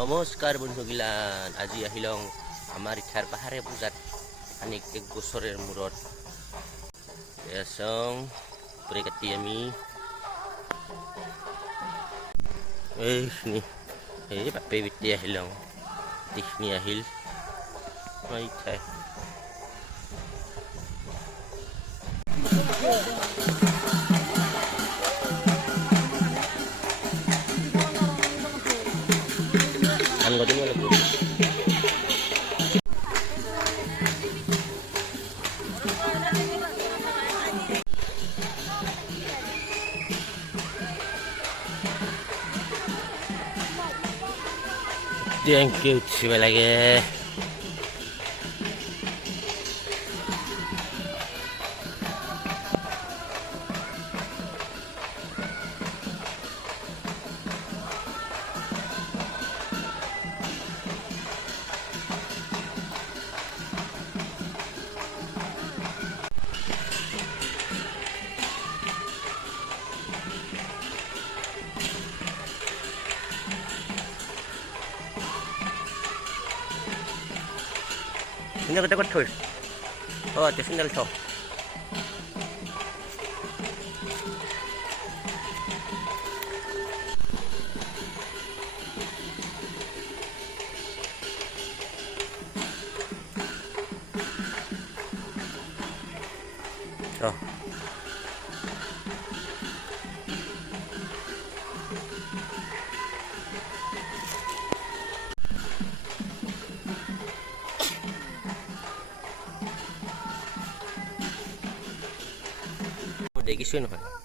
নমস্কাৰ বন্ধুগিলান, আজি আহিলং আমাৰ ইঠাৰ পাহাৰে পূজাত আনিক এক বছৰৰ মূৰত এসং পুৰে কাটি আমি এইখিনি এই বাপে বিটি আহিলং এইখিনি আহিল ইঠাই Anggot ini lagi. Thank you, coba lagi. Ini kita kotor. Oh, ada sandal to. Oh. দেখিছোঁ নহয়